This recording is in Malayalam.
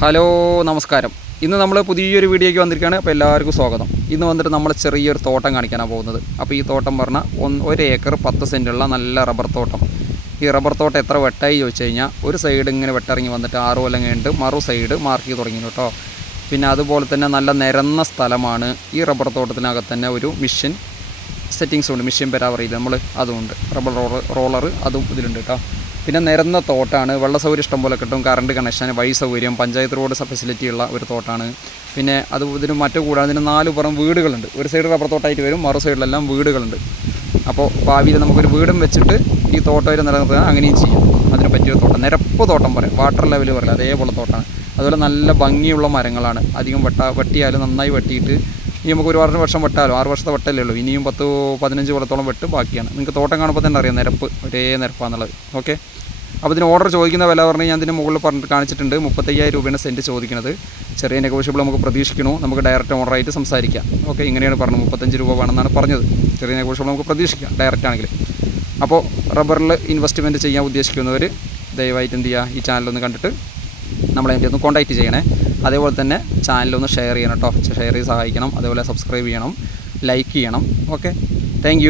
ഹലോ നമസ്കാരം. ഇന്ന് നമ്മൾ പുതിയൊരു വീഡിയോയ്ക്ക് വന്നിരിക്കുകയാണ്. അപ്പോൾ എല്ലാവർക്കും സ്വാഗതം. ഇന്ന് വന്നിട്ട് നമ്മൾ ചെറിയൊരു തോട്ടം കാണിക്കാനാണ് പോകുന്നത്. അപ്പോൾ ഈ തോട്ടം പറഞ്ഞാൽ ഒന്ന് ഒരു ഏക്കർ പത്ത് സെന്റുള്ള നല്ല റബ്ബർ തോട്ടം. ഈ റബ്ബർ തോട്ടം എത്ര വെട്ടായി ചോദിച്ചു കഴിഞ്ഞാൽ ഒരു സൈഡ് ഇങ്ങനെ വെട്ടിറങ്ങി വന്നിട്ട് ആറ് കൊല്ലം കഴിഞ്ഞിട്ട് മറു സൈഡ് മാർക്ക് ചെയ്ത് തുടങ്ങി കേട്ടോ പിന്നെ അതുപോലെ തന്നെ നല്ല നിരന്ന സ്ഥലമാണ് ഈ റബ്ബർ തോട്ടത്തിനകത്ത് തന്നെ ഒരു മിഷൻ സെറ്റിങ്സ് ഉണ്ട്. മിഷ്യൻ പെരാ പറയില്ല നമ്മൾ അതുമുണ്ട് റബ്ബർ റോളർ റോളർ അതും ഇതിലുണ്ട് കേട്ടോ പിന്നെ നിരന്ന തോട്ടാണ്. വെള്ള സൗകര്യം ഇഷ്ടം പോലെ കിട്ടും. കറണ്ട് കണക്ഷൻ വഴി സൗകര്യം പഞ്ചായത്ത് റോഡ് ഫെസിലിറ്റി ഉള്ള ഒരു തോട്ടാണ്. പിന്നെ അത് ഇതിന് മറ്റു കൂടാതെ ഇതിന് നാല് പുറം വീടുകളുണ്ട്. ഒരു സൈഡ് റബ്ബർ തോട്ടമായിട്ട് വരും മറു സൈഡിലെല്ലാം വീടുകളുണ്ട്. അപ്പോൾ ഭാവിയിൽ നമുക്കൊരു വീടും വെച്ചിട്ട് ഈ തോട്ടം വരെ നിലനിർത്താൻ അങ്ങനെയും ചെയ്യാം. അതിന് പറ്റിയ തോട്ടം നിരപ്പ് തോട്ടം പറയാം. വാട്ടർ ലെവൽ പറയാം അതേപോലെ തോട്ടമാണ് അതുപോലെ നല്ല ഭംഗിയുള്ള മരങ്ങളാണ്. അധികം വെട്ട വെട്ടിയാലും നന്നായി വെട്ടിയിട്ട് ഇനി നമുക്ക് ഒരു വർഷം വർഷം വെട്ടാലോ. ആറ് വർഷത്തെ വെട്ടല്ലേ ഉള്ളൂ. ഇനിയും പത്ത് പതിനഞ്ച് കൊല്ലത്തോളം വെട്ട് ബാക്കിയാണ്. നിങ്ങൾക്ക് തോട്ടം കാണുമ്പോൾ തന്നെ അറിയാം നിരപ്പ് ഒരേ നിരപ്പാന്നുള്ളത്. ഓക്കെ? അപ്പോൾ ഇതിന് ഓർഡർ ചോദിക്കുന്ന വില പറഞ്ഞാൽ ഞാൻ ഇതിന് മുകളിൽ പറഞ്ഞിട്ട് കാണിച്ചിട്ടുണ്ട്. മുപ്പത്തയ്യായിരം രൂപയാണ് സെന്റ് ചോദിക്കുന്നത്. ചെറിയ നെഗോഷ്യബിൾ നമുക്ക് പ്രതീക്ഷിക്കണു നമുക്ക് ഡയറക്റ്റ് ഓർഡറായിട്ട് സംസാരിക്കാം. ഓക്കെ? ഇങ്ങനെയാണ് പറഞ്ഞത്. മുപ്പത്തഞ്ച് രൂപ വേണമെന്നാണ് പറഞ്ഞത്. ചെറിയ നെഗോഷ്യബിൾ നമുക്ക് പ്രതീക്ഷിക്കാം. ഡയറക്റ്റ് ആണെങ്കിൽ അപ്പോൾ റബ്ബറിൽ ഇൻവെസ്റ്റ്മെന്റ് ചെയ്യാൻ ഉദ്ദേശിക്കുന്നവർ ദയവായിട്ട് എന്ത് ചെയ്യുക? ഈ ചാനലൊന്ന് കണ്ടിട്ട് നമ്മളെ എന്റെ ഒന്ന് കോൺടാക്റ്റ് ചെയ്യണേ. അതേപോലെ തന്നെ ചാനലൊന്ന് ഷെയർ ചെയ്യണം കേട്ടോ. ഷെയർ ചെയ്ത് സഹായിക്കണം. അതേപോലെ സബ്സ്ക്രൈബ് ചെയ്യണം. ലൈക്ക് ചെയ്യണം. ഓക്കെ. താങ്ക്